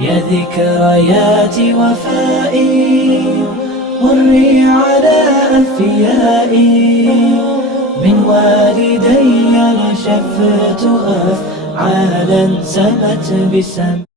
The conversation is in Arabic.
يا ذكريات وفائي مري على أفيائي، من والدي نشفت أفعالا سمت بسم